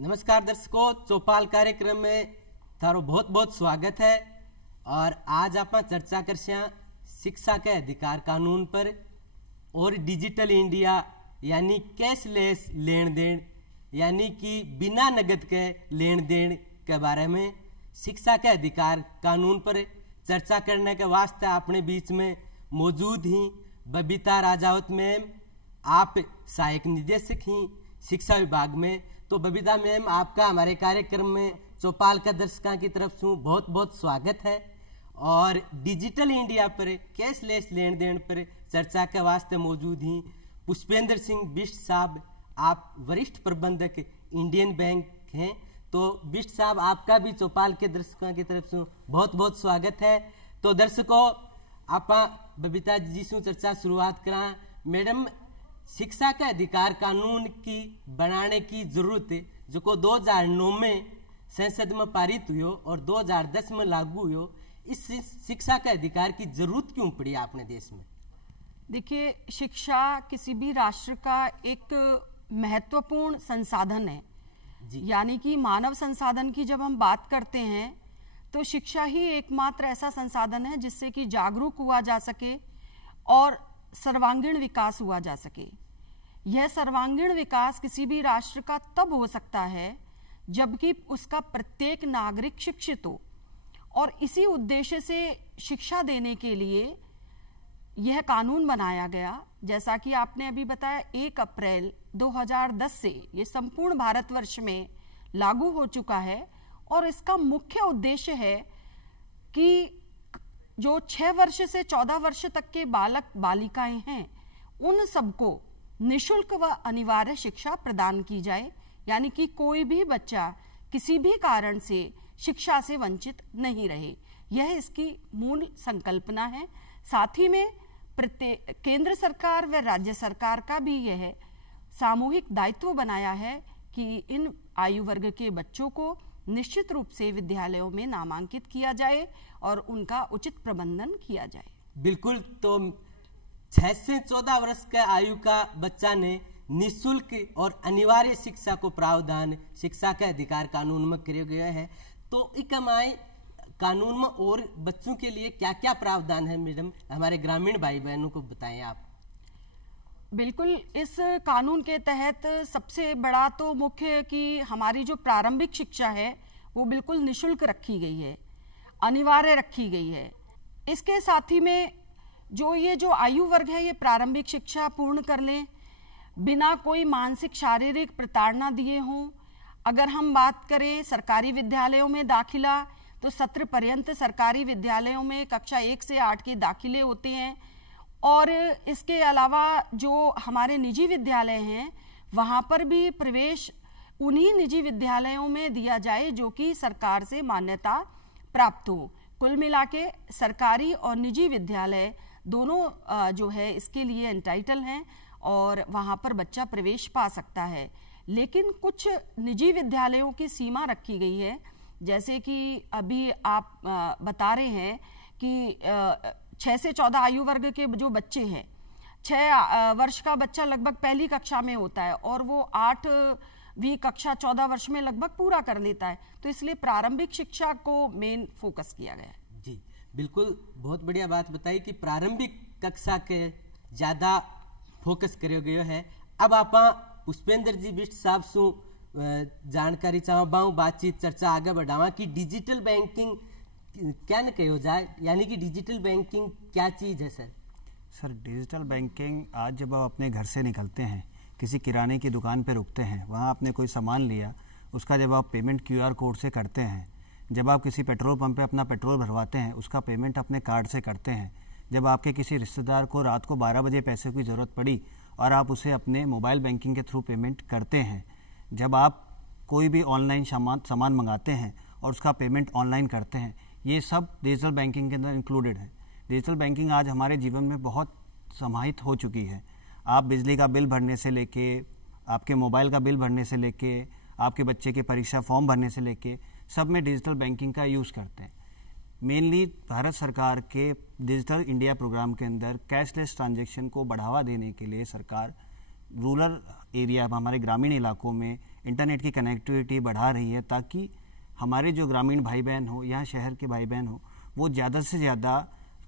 नमस्कार दर्शकों, चौपाल कार्यक्रम में थारो बहुत बहुत स्वागत है। और आज आप चर्चा कर शिक्षा के अधिकार कानून पर और डिजिटल इंडिया यानी कैशलेस लेन देन यानी कि बिना नगद के लेन देन के बारे में शिक्षा के अधिकार कानून पर चर्चा करने के वास्ते अपने बीच में मौजूद ही बबीता राजावत मैम। आप सहायक निदेशक ही शिक्षा विभाग में। तो बबीता मैम, आपका हमारे कार्यक्रम में चौपाल का दर्शकों की तरफ से बहुत बहुत स्वागत है। और डिजिटल इंडिया पर कैशलेस लेन देन पर चर्चा के वास्ते मौजूद ही पुष्पेंद्र सिंह बिष्ट साहब। आप वरिष्ठ प्रबंधक इंडियन बैंक हैं। तो बिष्ट साहब, आपका भी चौपाल के दर्शकों की तरफ से बहुत बहुत स्वागत है। तो दर्शकों, आप बबीता जी से चर्चा शुरुआत करा। मैडम, शिक्षा का अधिकार कानून की बनाने की जरूरत जो को 2009 में संसद में पारित हुई और 2010 में लागू हुई, इस शिक्षा के अधिकार की जरूरत क्यों पड़ी अपने देश में? देखिए, शिक्षा किसी भी राष्ट्र का एक महत्वपूर्ण संसाधन है। यानी कि मानव संसाधन की जब हम बात करते हैं तो शिक्षा ही एकमात्र ऐसा संसाधन है जिससे कि जागरूक हुआ जा सके और सर्वांगीण विकास हुआ जा सके। यह सर्वांगीण विकास किसी भी राष्ट्र का तब हो सकता है जबकि उसका प्रत्येक नागरिक शिक्षित हो। और इसी उद्देश्य से शिक्षा देने के लिए यह कानून बनाया गया। जैसा कि आपने अभी बताया, 1 अप्रैल 2010 से ये संपूर्ण भारतवर्ष में लागू हो चुका है। और इसका मुख्य उद्देश्य है कि जो 6 वर्ष से 14 वर्ष तक के बालक बालिकाएं हैं, उन सबको निशुल्क व अनिवार्य शिक्षा प्रदान की जाए। यानी कि कोई भी बच्चा किसी भी कारण से शिक्षा से वंचित नहीं रहे, यह इसकी मूल संकल्पना है। साथ ही में केंद्र सरकार व राज्य सरकार का भी यह सामूहिक दायित्व बनाया है कि इन आयु वर्ग के बच्चों को निश्चित रूप से विद्यालयों में नामांकित किया जाए और उनका उचित प्रबंधन किया जाए। बिल्कुल। तो 6 से 14 वर्ष के आयु का बच्चा ने निःशुल्क और अनिवार्य शिक्षा को प्रावधान शिक्षा के अधिकार कानून में किया गया है। तो इकमाई कानून में और बच्चों के लिए क्या क्या प्रावधान है मैडम, हमारे ग्रामीण भाई बहनों को बताएं आप। बिल्कुल, इस कानून के तहत सबसे बड़ा तो मुख्य कि हमारी जो प्रारंभिक शिक्षा है वो बिल्कुल निशुल्क रखी गई है, अनिवार्य रखी गई है। इसके साथ ही में जो आयु वर्ग है ये प्रारंभिक शिक्षा पूर्ण कर लें बिना कोई मानसिक शारीरिक प्रताड़ना दिए हों। अगर हम बात करें सरकारी विद्यालयों में दाखिला, तो सत्र पर्यंत सरकारी विद्यालयों में कक्षा 1 से 8 के दाखिले होते हैं। और इसके अलावा जो हमारे निजी विद्यालय हैं वहाँ पर भी प्रवेश उन्हीं निजी विद्यालयों में दिया जाए जो कि सरकार से मान्यता प्राप्त हो। कुल मिला के सरकारी और निजी विद्यालय दोनों जो है इसके लिए एंटाइटल हैं और वहाँ पर बच्चा प्रवेश पा सकता है। लेकिन कुछ निजी विद्यालयों की सीमा रखी गई है। जैसे कि अभी आप बता रहे हैं कि 6 से 14 आयु वर्ग के जो बच्चे हैं, 6 वर्ष का बच्चा लगभग पहली कक्षा में होता है और वो 8वीं कक्षा 14 वर्ष में लगभग पूरा कर लेता है। तो इसलिए प्रारंभिक शिक्षा को मेन फोकस किया गया है। जी बिल्कुल, बहुत बढ़िया बात बताई कि प्रारंभिक कक्षा के ज़्यादा फोकस करो गयो है। अब आप पुष्पेंद्र जी बिष्ट साहब से जानकारी चाहूँ, बातचीत चर्चा आगे बढ़ावा कि डिजिटल बैंकिंग क्या न कहो जाए, यानी कि डिजिटल बैंकिंग क्या चीज़ है सर? डिजिटल बैंकिंग, आज जब आप अपने घर से निकलते हैं, किसी किराने की दुकान पर रुकते हैं, वहाँ आपने कोई सामान लिया, उसका जब आप पेमेंट QR कोड से करते हैं, जब आप किसी पेट्रोल पंप पे अपना पेट्रोल भरवाते हैं, उसका पेमेंट अपने कार्ड से करते हैं, जब आपके किसी रिश्तेदार को रात को 12 बजे पैसे की ज़रूरत पड़ी और आप उसे अपने मोबाइल बैंकिंग के थ्रू पेमेंट करते हैं, जब आप कोई भी ऑनलाइन सामान मंगाते हैं और उसका पेमेंट ऑनलाइन करते हैं, ये सब डिजिटल बैंकिंग के अंदर इंक्लूडेड है। डिजिटल बैंकिंग आज हमारे जीवन में बहुत समाहित हो चुकी है। आप बिजली का बिल भरने से लेके, आपके मोबाइल का बिल भरने से लेके, आपके बच्चे के परीक्षा फॉर्म भरने से लेके, सब में डिजिटल बैंकिंग का यूज़ करते हैं। मेनली भारत सरकार के डिजिटल इंडिया प्रोग्राम के अंदर कैशलेस ट्रांजैक्शन को बढ़ावा देने के लिए सरकार रूरल एरिया, हमारे ग्रामीण इलाकों में इंटरनेट की कनेक्टिविटी बढ़ा रही है, ताकि हमारे जो ग्रामीण भाई बहन हो या शहर के भाई बहन हो वो ज़्यादा से ज़्यादा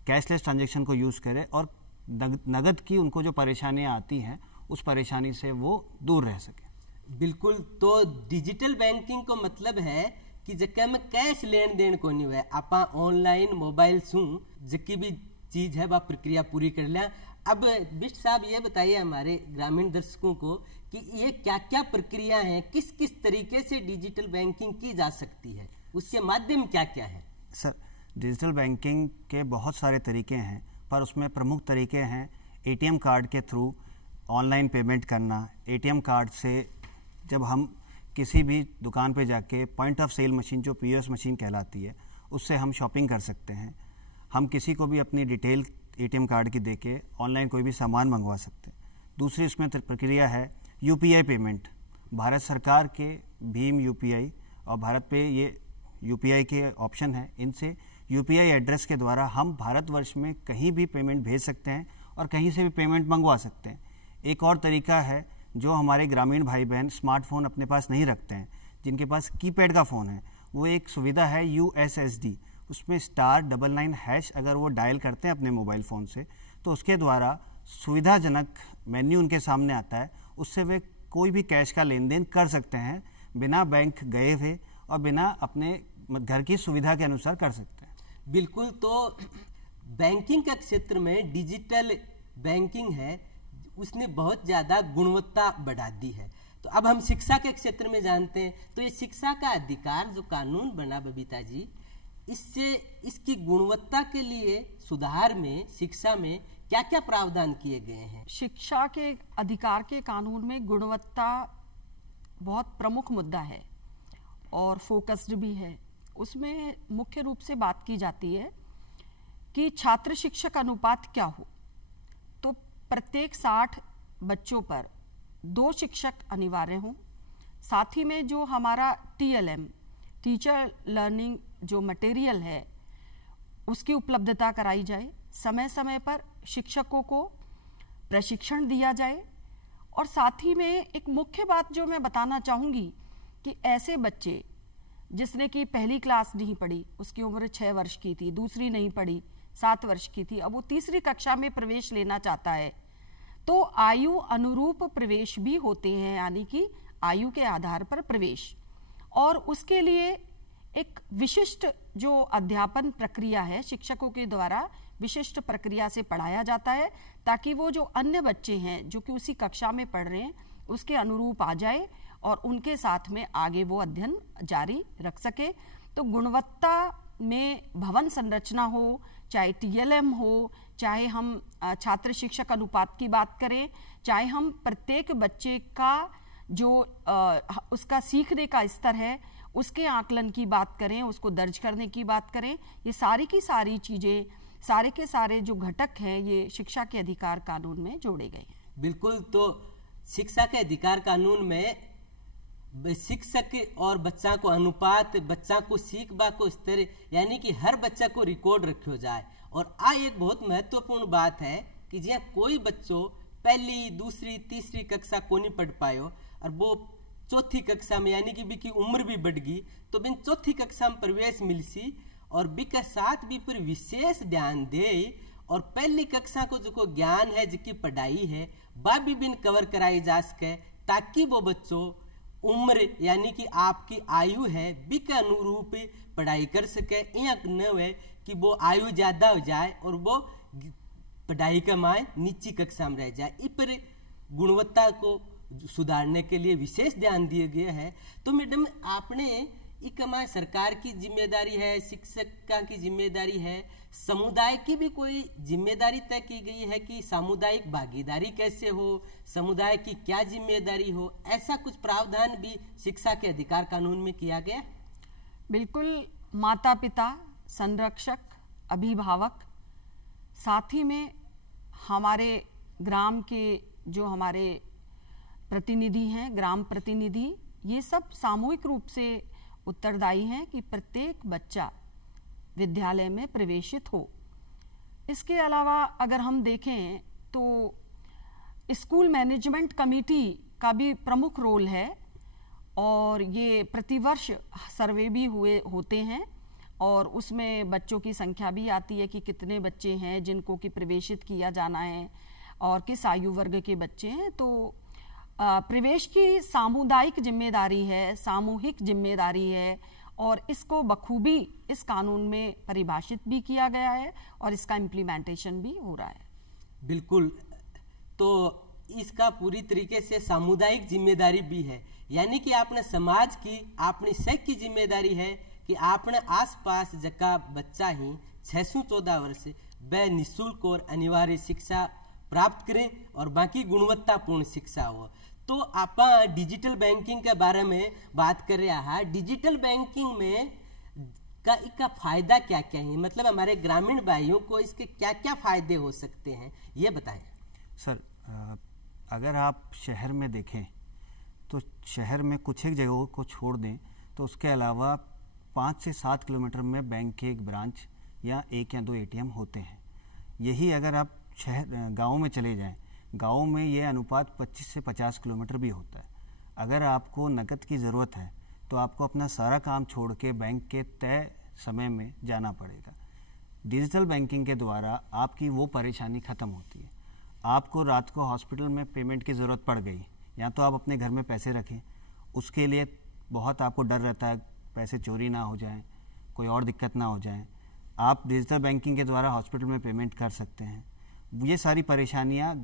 कैशलेस ट्रांजैक्शन को यूज़ करें और नगद की उनको जो परेशानियां आती हैं उस परेशानी से वो दूर रह सके। बिल्कुल, तो डिजिटल बैंकिंग को मतलब है कि जब में कैश लेन देन को नहीं हुआ, आप ऑनलाइन मोबाइल सू जकी भी चीज है वह प्रक्रिया पूरी कर लिया। अब बिष्ट साहब ये बताइए हमारे ग्रामीण दर्शकों को कि ये क्या क्या प्रक्रिया है, किस किस तरीके से डिजिटल बैंकिंग की जा सकती है, उसके माध्यम क्या क्या है? सर, डिजिटल बैंकिंग के बहुत सारे तरीके हैं, पर उसमें प्रमुख तरीके हैं एटीएम कार्ड के थ्रू ऑनलाइन पेमेंट करना। एटीएम कार्ड से जब हम किसी भी दुकान पे जाके पॉइंट ऑफ सेल मशीन जो पीओएस मशीन कहलाती है उससे हम शॉपिंग कर सकते हैं। हम किसी को भी अपनी डिटेल एटीएम कार्ड की देके ऑनलाइन कोई भी सामान मंगवा सकते हैं। दूसरी उसमें प्रक्रिया है यूपीआई पेमेंट। भारत सरकार के भीम यूपीआई और भारत पे ये यूपीआई के ऑप्शन है, इनसे यूपीआई एड्रेस के द्वारा हम भारतवर्ष में कहीं भी पेमेंट भेज सकते हैं और कहीं से भी पेमेंट मंगवा सकते हैं। एक और तरीका है, जो हमारे ग्रामीण भाई बहन स्मार्टफोन अपने पास नहीं रखते हैं, जिनके पास कीपैड का फ़ोन है, वो एक सुविधा है यूएसएसडी, उसमें *99# अगर वो डायल करते हैं अपने मोबाइल फ़ोन से तो उसके द्वारा सुविधाजनक मेन्यू उनके सामने आता है, उससे वे कोई भी कैश का लेन देन कर सकते हैं बिना बैंक गए हुए और बिना अपने घर की सुविधा के अनुसार कर सकते हैं। बिल्कुल, तो बैंकिंग का क्षेत्र में डिजिटल बैंकिंग है उसने बहुत ज़्यादा गुणवत्ता बढ़ा दी है। तो अब हम शिक्षा के क्षेत्र में जानते हैं, तो ये शिक्षा का अधिकार जो कानून बना बबीता जी, इससे इसकी गुणवत्ता के लिए सुधार में शिक्षा में क्या क्या प्रावधान किए गए हैं? शिक्षा के अधिकार के कानून में गुणवत्ता बहुत प्रमुख मुद्दा है और फोकस्ड भी है। उसमें मुख्य रूप से बात की जाती है कि छात्र शिक्षक अनुपात क्या हो। तो प्रत्येक 60 बच्चों पर 2 शिक्षक अनिवार्य हों। साथ ही में जो हमारा TLM टीचर लर्निंग जो मटेरियल है उसकी उपलब्धता कराई जाए, समय समय पर शिक्षकों को प्रशिक्षण दिया जाए। और साथ ही में एक मुख्य बात जो मैं बताना चाहूँगी कि ऐसे बच्चे जिसने कि पहली क्लास नहीं पढ़ी, उसकी उम्र 6 वर्ष की थी, दूसरी नहीं पढ़ी 7 वर्ष की थी, अब वो तीसरी कक्षा में प्रवेश लेना चाहता है, तो आयु अनुरूप प्रवेश भी होते हैं, यानी कि आयु के आधार पर प्रवेश। और उसके लिए एक विशिष्ट जो अध्यापन प्रक्रिया है, शिक्षकों के द्वारा विशिष्ट प्रक्रिया से पढ़ाया जाता है, ताकि वो जो अन्य बच्चे हैं जो कि उसी कक्षा में पढ़ रहे हैं उसके अनुरूप आ जाए और उनके साथ में आगे वो अध्ययन जारी रख सके। तो गुणवत्ता में भवन संरचना हो, चाहे TLM हो, चाहे हम छात्र शिक्षक अनुपात की बात करें, चाहे हम प्रत्येक बच्चे का जो उसका सीखने का स्तर है उसके आकलन की बात करें, उसको दर्ज करने की बात करें, ये सारी की सारी चीज़ें, सारे के सारे जो घटक हैं ये शिक्षा के अधिकार कानून में जोड़े गए हैं। बिल्कुल, तो शिक्षा के अधिकार कानून में शिक्षक और बच्चा को अनुपात, बच्चा को सीखबा को स्तर, यानी कि हर बच्चा को रिकॉर्ड रखो जाए। और आ एक बहुत महत्वपूर्ण बात है कि जहाँ कोई बच्चों पहली, दूसरी, तीसरी कक्षा को नहीं पढ़ पायो और वो चौथी कक्षा में, यानी कि बिकी उम्र भी बढ़ गई, तो बिन चौथी कक्षा में प्रवेश मिलसी और बिका साथ भी पर विशेष ध्यान दे और पहली कक्षा को जो ज्ञान है, जिसकी पढ़ाई है, वह भी बिन कवर कराई जा सके, ताकि वो बच्चों उम्र यानी कि आपकी आयु है बिके अनुरूप पढ़ाई कर सके। यह न हो कि वो आयु ज़्यादा हो जाए और वो पढ़ाई का माय नीची कक्षा में रह जाए। इस पर गुणवत्ता को सुधारने के लिए विशेष ध्यान दिया गया है। तो मैडम, आपने एक हमारे सरकार की जिम्मेदारी है, शिक्षक की जिम्मेदारी है, समुदाय की भी कोई जिम्मेदारी तय की गई है कि सामुदायिक भागीदारी कैसे हो, समुदाय की क्या जिम्मेदारी हो, ऐसा कुछ प्रावधान भी शिक्षा के अधिकार कानून में किया गया? बिल्कुल, माता पिता, संरक्षक, अभिभावक, साथ ही में हमारे ग्राम के जो हमारे प्रतिनिधि हैं, ग्राम प्रतिनिधि, ये सब सामूहिक रूप से उत्तरदायी हैं कि प्रत्येक बच्चा विद्यालय में प्रवेशित हो। इसके अलावा अगर हम देखें तो स्कूल मैनेजमेंट कमेटी का भी प्रमुख रोल है और ये प्रतिवर्ष सर्वे भी होते हैं और उसमें बच्चों की संख्या भी आती है कि कितने बच्चे हैं जिनको कि प्रवेशित किया जाना है और किस आयु वर्ग के बच्चे हैं। तो प्रवेश की सामुदायिक जिम्मेदारी है, सामूहिक जिम्मेदारी है और इसको बखूबी इस कानून में परिभाषित भी किया गया है और इसका इम्प्लीमेंटेशन भी हो रहा है। बिल्कुल, तो इसका पूरी तरीके से सामुदायिक जिम्मेदारी भी है, यानी कि आपने समाज की, अपनी शक की जिम्मेदारी है कि आपने आसपास जका बच्चा ही 614 वर्ष वह निःशुल्क और अनिवार्य शिक्षा प्राप्त करें और बाकी गुणवत्तापूर्ण शिक्षा हो। तो आप डिजिटल बैंकिंग के बारे में बात कर रहे हैं। डिजिटल बैंकिंग में का फायदा क्या क्या है, मतलब हमारे ग्रामीण भाइयों को इसके क्या क्या फायदे हो सकते हैं, ये बताएं। सर, अगर आप शहर में देखें तो शहर में कुछ एक जगहों को छोड़ दें तो उसके अलावा 5 से 7 किलोमीटर में बैंक के एक ब्रांच या 1 या 2 एटीएम होते हैं। यही अगर आप शहर गाँव में चले जाएं, गाँव में ये अनुपात 25 से 50 किलोमीटर भी होता है। अगर आपको नकद की ज़रूरत है तो आपको अपना सारा काम छोड़ के बैंक के तय समय में जाना पड़ेगा। डिजिटल बैंकिंग के द्वारा आपकी वो परेशानी ख़त्म होती है। आपको रात को हॉस्पिटल में पेमेंट की ज़रूरत पड़ गई, या तो आप अपने घर में पैसे रखें, उसके लिए बहुत आपको डर रहता है पैसे चोरी ना हो जाएं, कोई और दिक्कत ना हो जाए। आप डिजिटल बैंकिंग के द्वारा हॉस्पिटल में पेमेंट कर सकते हैं। ये सारी परेशानियां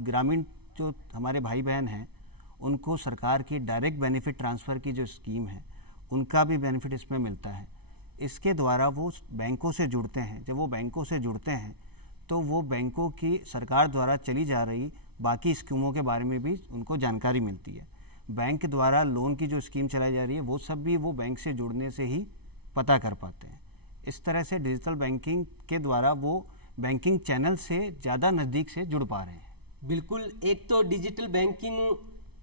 ग्रामीण जो हमारे भाई बहन हैं उनको सरकार की डायरेक्ट बेनिफिट ट्रांसफ़र की जो स्कीम है उनका भी बेनिफिट इसमें मिलता है। इसके द्वारा वो बैंकों से जुड़ते हैं। जब वो बैंकों से जुड़ते हैं तो वो बैंकों की सरकार द्वारा चली जा रही बाकी स्कीमों के बारे में भी उनको जानकारी मिलती है। बैंक द्वारा लोन की जो स्कीम चलाई जा रही है वो सब भी वो बैंक से जुड़ने से ही पता कर पाते हैं। इस तरह से डिजिटल बैंकिंग के द्वारा वो बैंकिंग चैनल से ज़्यादा नज़दीक से जुड़ पा रहे हैं। बिल्कुल, एक तो डिजिटल बैंकिंग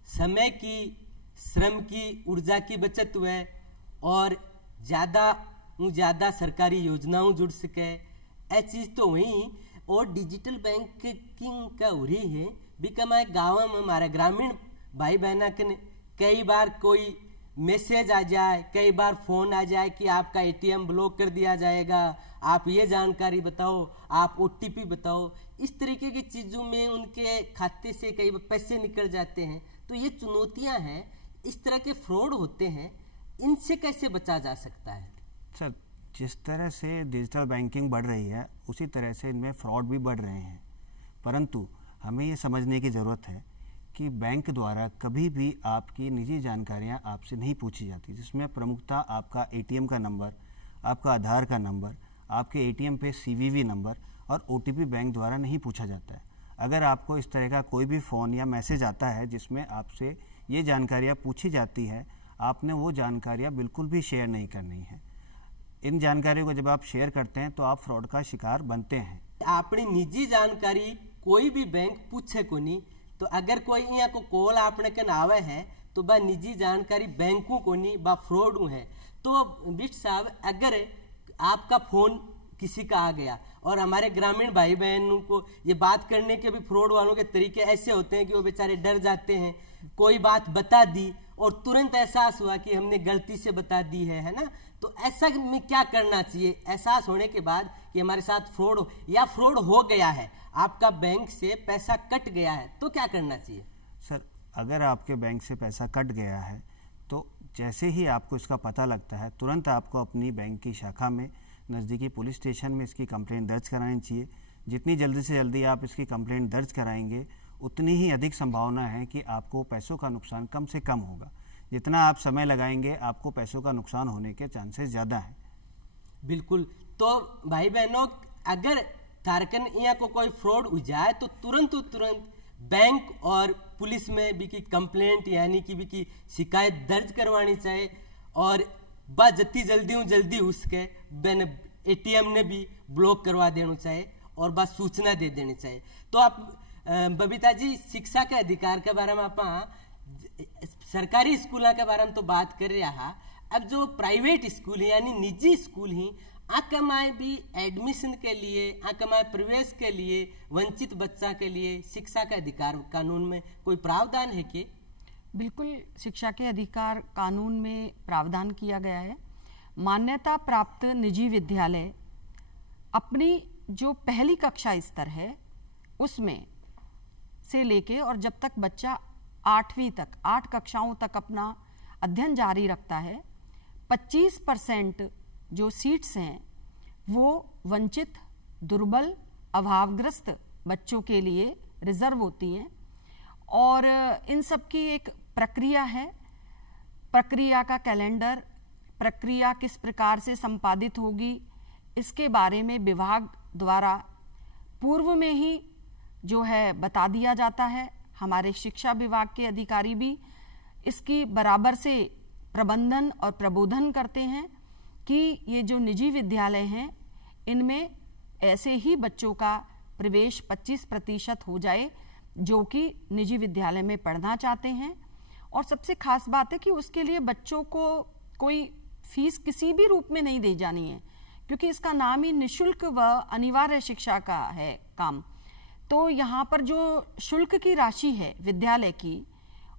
समय की, श्रम की, ऊर्जा की बचत हुए और ज़्यादा सरकारी योजनाओं जुड़ सके, ये चीज़ तो हुई। और डिजिटल बैंकिंग का हो रही है भी हमारे गाँव में, हमारे ग्रामीण भाई बहना के कई बार कोई मैसेज आ जाए, कई बार फ़ोन आ जाए कि आपका एटीएम ब्लॉक कर दिया जाएगा, आप ये जानकारी बताओ, आप ओटीपी बताओ। इस तरीके की चीज़ों में उनके खाते से कई बार पैसे निकल जाते हैं। तो ये चुनौतियां हैं, इस तरह के फ्रॉड होते हैं, इनसे कैसे बचा जा सकता है? सर, जिस तरह से डिजिटल बैंकिंग बढ़ रही है उसी तरह से इनमें फ्रॉड भी बढ़ रहे हैं, परंतु हमें ये समझने की ज़रूरत है कि बैंक द्वारा कभी भी आपकी निजी जानकारियां आपसे नहीं पूछी जाती, जिसमें प्रमुखता आपका एटीएम का नंबर, आपका आधार का नंबर, आपके एटीएम पे सीवीवी नंबर और ओटीपी बैंक द्वारा नहीं पूछा जाता है। अगर आपको इस तरह का कोई भी फ़ोन या मैसेज आता है जिसमें आपसे ये जानकारियाँ पूछी जाती है, आपने वो जानकारियाँ बिल्कुल भी शेयर नहीं करनी है। इन जानकारियों को जब आप शेयर करते हैं तो आप फ्रॉड का शिकार बनते हैं। अपनी निजी जानकारी कोई भी बैंक पूछे को नहीं, तो अगर कोई यहाँ को कॉल आपने के नावे है तो वह निजी जानकारी बैंकों को नहीं, वह फ्रॉड है। तो बिट साहब, अगर आपका फ़ोन किसी का आ गया और हमारे ग्रामीण भाई बहनों को ये बात करने के भी फ्रॉड वालों के तरीके ऐसे होते हैं कि वो बेचारे डर जाते हैं, कोई बात बता दी और तुरंत एहसास हुआ कि हमने गलती से बता दी है ना। तो ऐसा में क्या करना चाहिए एहसास होने के बाद कि हमारे साथ फ्रॉड हो या फ्रॉड हो गया है, आपका बैंक से पैसा कट गया है, तो क्या करना चाहिए? सर, अगर आपके बैंक से पैसा कट गया है तो जैसे ही आपको इसका पता लगता है तुरंत आपको अपनी बैंक की शाखा में, नज़दीकी पुलिस स्टेशन में इसकी कंप्लेंट दर्ज करानी चाहिए। जितनी जल्दी से जल्दी आप इसकी कंप्लेंट दर्ज कराएंगे उतनी ही अधिक संभावना है कि आपको पैसों का नुकसान कम से कम होगा। जितना आप समय लगाएंगे आपको पैसों का नुकसान होने के चांसेस ज़्यादा हैं। बिल्कुल, तो भाई बहनों, अगर कारकन यहाँ को कोई फ्रॉड हो जाए तो तुरंत बैंक और पुलिस में भी की कंप्लेंट यानी कि भी की शिकायत दर्ज करवानी चाहिए और बस जितनी जल्दी उसके एटीएम ने भी ब्लॉक करवा देना चाहिए और बस सूचना दे देनी चाहिए। तो आप बबीता जी, शिक्षा के अधिकार के बारे में आप सरकारी स्कूलों के बारे में तो बात कर रहे हैं, अब जो प्राइवेट स्कूल है यानी निजी स्कूल ही आकमाए भी एडमिशन के लिए, आकमाए प्रवेश के लिए वंचित बच्चा के लिए शिक्षा का अधिकार कानून में कोई प्रावधान है कि? बिल्कुल, शिक्षा के अधिकार कानून में प्रावधान किया गया है। मान्यता प्राप्त निजी विद्यालय अपनी जो पहली कक्षा स्तर है उसमें से लेके और जब तक बच्चा 8वीं तक 8 कक्षाओं तक अपना अध्ययन जारी रखता है, 25% जो सीट्स हैं वो वंचित, दुर्बल, अभावग्रस्त बच्चों के लिए रिजर्व होती हैं। और इन सब की एक प्रक्रिया है, प्रक्रिया का कैलेंडर, प्रक्रिया किस प्रकार से संपादित होगी, इसके बारे में विभाग द्वारा पूर्व में ही जो है बता दिया जाता है। हमारे शिक्षा विभाग के अधिकारी भी इसकी बराबर से प्रबंधन और प्रबोधन करते हैं कि ये जो निजी विद्यालय हैं इनमें ऐसे ही बच्चों का प्रवेश 25% हो जाए जो कि निजी विद्यालय में पढ़ना चाहते हैं। और सबसे खास बात है कि उसके लिए बच्चों को कोई फीस किसी भी रूप में नहीं दी जानी है, क्योंकि इसका नाम ही निःशुल्क व अनिवार्य शिक्षा का है काम। तो यहाँ पर जो शुल्क की राशि है विद्यालय की,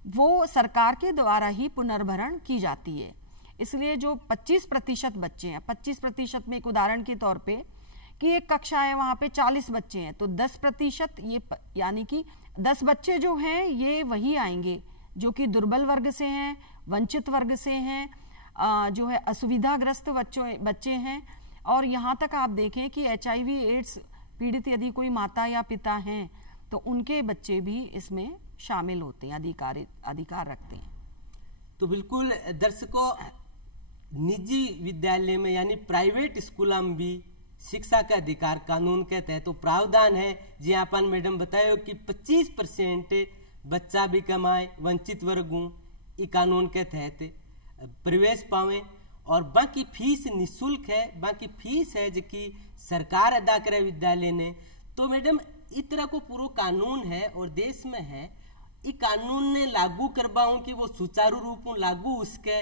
वो सरकार के द्वारा ही पुनर्भरण की जाती है। इसलिए जो 25% बच्चे हैं, 25% में एक उदाहरण के तौर पे कि एक कक्षा है वहाँ पे 40 बच्चे हैं, तो 10% ये यानी कि 10 बच्चे जो हैं ये वही आएंगे जो कि दुर्बल वर्ग से हैं, वंचित वर्ग से हैं, जो है असुविधाग्रस्त बच्चे हैं। और यहाँ तक आप देखें कि HIV एड्स पीड़ित यदि कोई माता या पिता हैं तो उनके बच्चे भी इसमें शामिल होते हैं, अधिकार रखते हैं। तो बिल्कुल दर्शकों, निजी विद्यालय में यानी प्राइवेट स्कूलों में भी शिक्षा का अधिकार कानून के तहत तो प्रावधान है, जी आपन मैडम बतायो कि 25% बच्चा भी कमाए, वंचित वर्गों इस कानून के तहत प्रवेश पावे। और बाकी फीस निःशुल्क है, बाकी फीस है जो कि सरकार अदा करे विद्यालय ने। तो मैडम इस तरह को पूरा कानून है और देश में है, इस कानून ने लागू करवाऊं कि वो सुचारू रूप में लागू उसके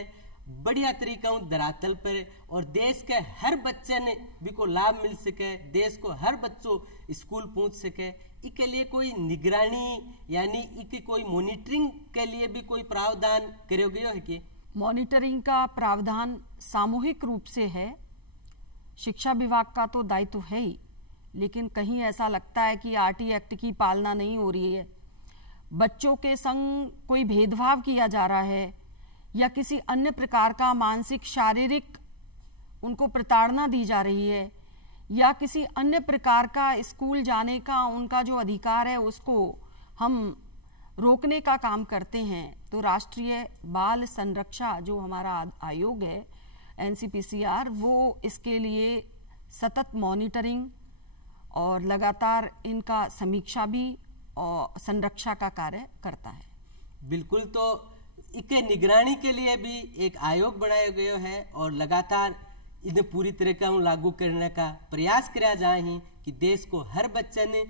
बढ़िया तरीका धरातल पर और देश के हर बच्चे ने भी को लाभ मिल सके, देश को हर बच्चों स्कूल पहुंच सके। इसके लिए कोई निगरानी यानी इसकी कोई मॉनिटरिंग के लिए भी कोई प्रावधान करे गयो है कि? मॉनिटरिंग का प्रावधान सामूहिक रूप से है, शिक्षा विभाग का तो दायित्व है ही, लेकिन कहीं ऐसा लगता है कि RT एक्ट की पालना नहीं हो रही है, बच्चों के संग कोई भेदभाव किया जा रहा है या किसी अन्य प्रकार का मानसिक शारीरिक उनको प्रताड़ना दी जा रही है या किसी अन्य प्रकार का स्कूल जाने का उनका जो अधिकार है उसको हम रोकने का काम करते हैं। तो राष्ट्रीय बाल संरक्षा जो हमारा आयोग है NCPCR, वो इसके लिए सतत मॉनिटरिंग और लगातार इनका समीक्षा भी और संरक्षा का कार्य करता है। बिल्कुल, तो इसके निगरानी के लिए भी एक आयोग बनाया गया है और लगातार इन्हें पूरी तरह का लागू करने का प्रयास किया जाए ही कि देश को हर बच्चे ने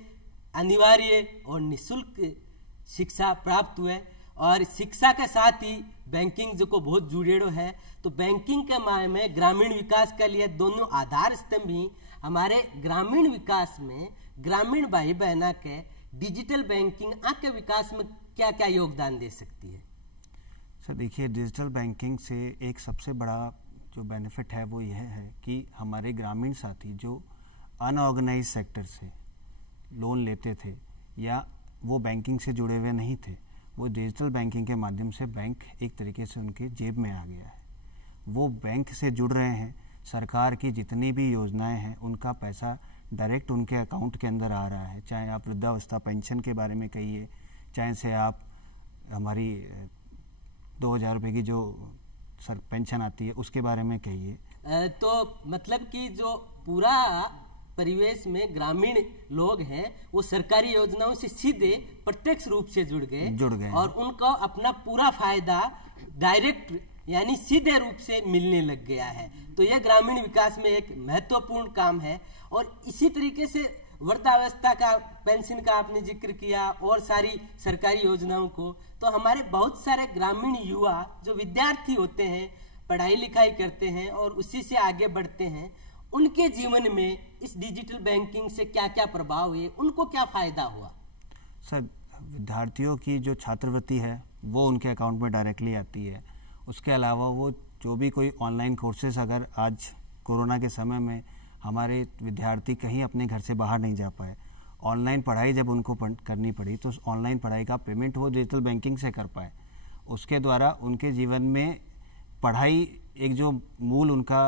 अनिवार्य और निःशुल्क शिक्षा प्राप्त हुए। और शिक्षा के साथ ही बैंकिंग जो को बहुत जुड़ेड़ो है, तो बैंकिंग के माय में ग्रामीण विकास के लिए दोनों आधार स्तंभ ही हमारे ग्रामीण विकास में ग्रामीण भाई बहना के डिजिटल बैंकिंग आपके विकास में क्या क्या योगदान दे सकती है? सर देखिए, डिजिटल बैंकिंग से एक सबसे बड़ा जो बेनिफिट है वो यह है कि हमारे ग्रामीण साथी जो अनऑर्गेनाइज सेक्टर से लोन लेते थे या वो बैंकिंग से जुड़े हुए नहीं थे, वो डिजिटल बैंकिंग के माध्यम से बैंक एक तरीके से उनके जेब में आ गया है। वो बैंक से जुड़ रहे हैं, सरकार की जितनी भी योजनाएं हैं उनका पैसा डायरेक्ट उनके अकाउंट के अंदर आ रहा है। चाहे आप वृद्धावस्था पेंशन के बारे में कहिए, चाहे से आप हमारी 2000 रुपये की जो पेंशन आती है उसके बारे में कहिए। तो मतलब कि जो पूरा परिवेश में ग्रामीण लोग हैं वो सरकारी योजनाओं से सीधे प्रत्यक्ष रूप से जुड़ गए और उनको अपना पूरा फायदा डायरेक्ट यानी सीधे रूप से मिलने लग गया है। तो यह ग्रामीण विकास में एक महत्वपूर्ण काम है। और इसी तरीके से वृद्धावस्था का पेंशन का आपने जिक्र किया और सारी सरकारी योजनाओं को, तो हमारे बहुत सारे ग्रामीण युवा जो विद्यार्थी होते हैं, पढ़ाई लिखाई करते हैं और उसी से आगे बढ़ते हैं, उनके जीवन में इस डिजिटल बैंकिंग से क्या क्या प्रभाव हुए, उनको क्या फायदा हुआ? सर विद्यार्थियों की जो छात्रवृत्ति है वो उनके अकाउंट में डायरेक्टली आती है। उसके अलावा वो जो भी कोई ऑनलाइन कोर्सेज, अगर आज कोरोना के समय में हमारे विद्यार्थी कहीं अपने घर से बाहर नहीं जा पाए, ऑनलाइन पढ़ाई जब उनको करनी पड़ी, तो उस ऑनलाइन पढ़ाई का पेमेंट वो डिजिटल बैंकिंग से कर पाए। उसके द्वारा उनके जीवन में पढ़ाई एक जो मूल उनका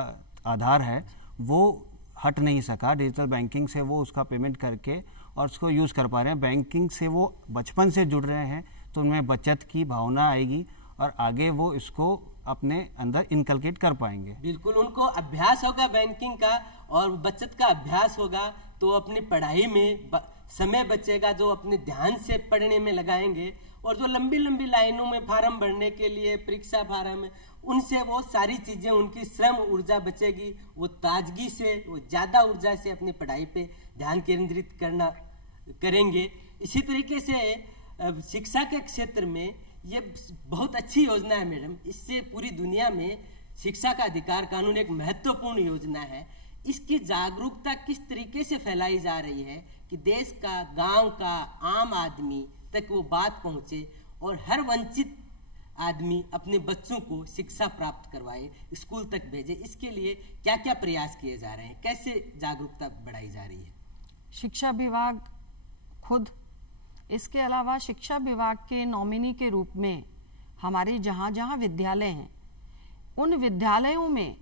आधार है वो हट नहीं सका। डिजिटल बैंकिंग से वो उसका पेमेंट करके और उसको यूज़ कर पा रहे हैं। बैंकिंग से वो बचपन से जुड़ रहे हैं, तो उनमें बचत की भावना आएगी और आगे वो इसको अपने अंदर इनकलकेट कर पाएंगे। बिल्कुल, उनको अभ्यास होगा बैंकिंग का और बचत का अभ्यास होगा, तो अपनी पढ़ाई में समय बचेगा जो अपने ध्यान से पढ़ने में लगाएंगे। और जो लंबी लंबी लाइनों में फार्म भरने के लिए परीक्षा फार्म, उनसे वो सारी चीजें, उनकी श्रम ऊर्जा बचेगी, वो ताजगी से, वो ज्यादा ऊर्जा से अपनी पढ़ाई पे ध्यान केंद्रित करेंगे। इसी तरीके से शिक्षा के क्षेत्र में ये बहुत अच्छी योजना है मैडम। इससे पूरी दुनिया में शिक्षा का अधिकार कानून एक महत्वपूर्ण योजना है। इसकी जागरूकता किस तरीके से फैलाई जा रही है कि देश का, गांव का आम आदमी तक वो बात पहुंचे और हर वंचित आदमी अपने बच्चों को शिक्षा प्राप्त करवाए, स्कूल तक भेजे। इसके लिए क्या क्या प्रयास किए जा रहे हैं, कैसे जागरूकता बढ़ाई जा रही है? शिक्षा विभाग खुद, इसके अलावा शिक्षा विभाग के नॉमिनी के रूप में हमारे जहाँ जहाँ विद्यालय हैं, उन विद्यालयों में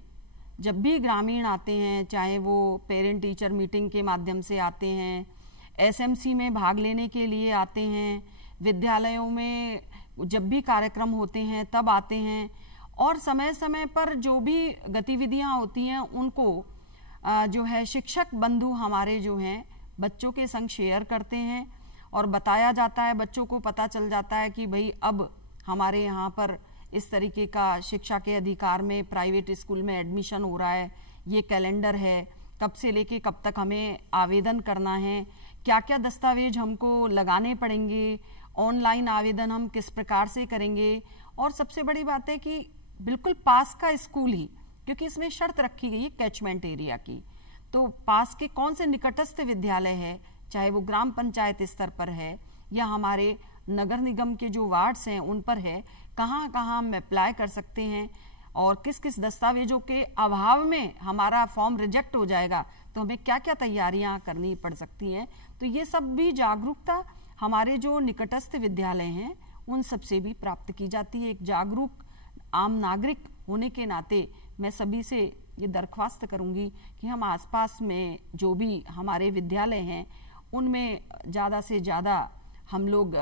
जब भी ग्रामीण आते हैं, चाहे वो पेरेंट टीचर मीटिंग के माध्यम से आते हैं, एसएमसी में भाग लेने के लिए आते हैं, विद्यालयों में जब भी कार्यक्रम होते हैं तब आते हैं, और समय समय पर जो भी गतिविधियां होती हैं उनको जो है शिक्षक बंधु हमारे जो हैं बच्चों के संग शेयर करते हैं और बताया जाता है, बच्चों को पता चल जाता है कि भाई अब हमारे यहाँ पर इस तरीके का शिक्षा के अधिकार में प्राइवेट स्कूल में एडमिशन हो रहा है, ये कैलेंडर है, कब से लेके कब तक हमें आवेदन करना है, क्या क्या दस्तावेज हमको लगाने पड़ेंगे, ऑनलाइन आवेदन हम किस प्रकार से करेंगे। और सबसे बड़ी बात है कि बिल्कुल पास का स्कूल ही, क्योंकि इसमें शर्त रखी गई है कैचमेंट एरिया की, तो पास के कौन से निकटस्थ विद्यालय है, चाहे वो ग्राम पंचायत स्तर पर है या हमारे नगर निगम के जो वार्ड्स हैं उन पर है, कहाँ कहाँ हम अप्लाई कर सकते हैं और किस किस दस्तावेजों के अभाव में हमारा फॉर्म रिजेक्ट हो जाएगा, तो हमें क्या क्या तैयारियां करनी पड़ सकती हैं। तो ये सब भी जागरूकता हमारे जो निकटस्थ विद्यालय हैं उन सबसे भी प्राप्त की जाती है। एक जागरूक आम नागरिक होने के नाते मैं सभी से ये दरख्वास्त करूंगी कि हम आसपास में जो भी हमारे विद्यालय हैं उनमें ज़्यादा से ज़्यादा हम लोग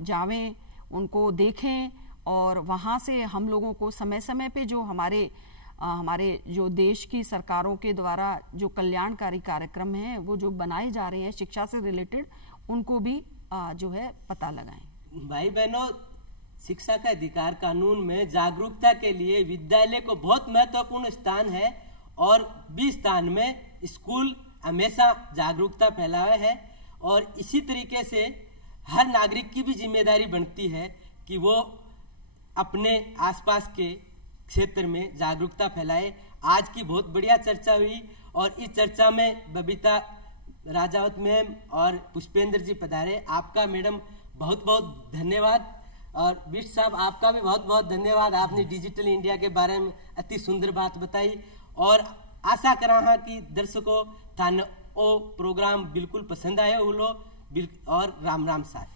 जावें, उनको देखें और वहाँ से हम लोगों को समय समय पे जो हमारे जो देश की सरकारों के द्वारा जो कल्याणकारी कार्यक्रम हैं वो जो बनाए जा रहे हैं शिक्षा से रिलेटेड, उनको भी जो है पता लगाएं। भाई बहनों, शिक्षा का अधिकार कानून में जागरूकता के लिए विद्यालय को बहुत महत्वपूर्ण स्थान है और भी स्थान में स्कूल हमेशा जागरूकता फैलाए है। और इसी तरीके से हर नागरिक की भी जिम्मेदारी बनती है कि वो अपने आसपास के क्षेत्र में जागरूकता फैलाए। आज की बहुत बढ़िया चर्चा हुई और इस चर्चा में बबीता राजावत मैम और पुष्पेंद्र जी पधारे। आपका मैडम बहुत बहुत धन्यवाद और बिष्ट साहब आपका भी बहुत बहुत धन्यवाद। आपने डिजिटल इंडिया के बारे में अति सुंदर बात बताई और आशा करा हाँ कि दर्शकों थाने ओ प्रोग्राम बिल्कुल पसंद आयो हुलो और राम राम साथ।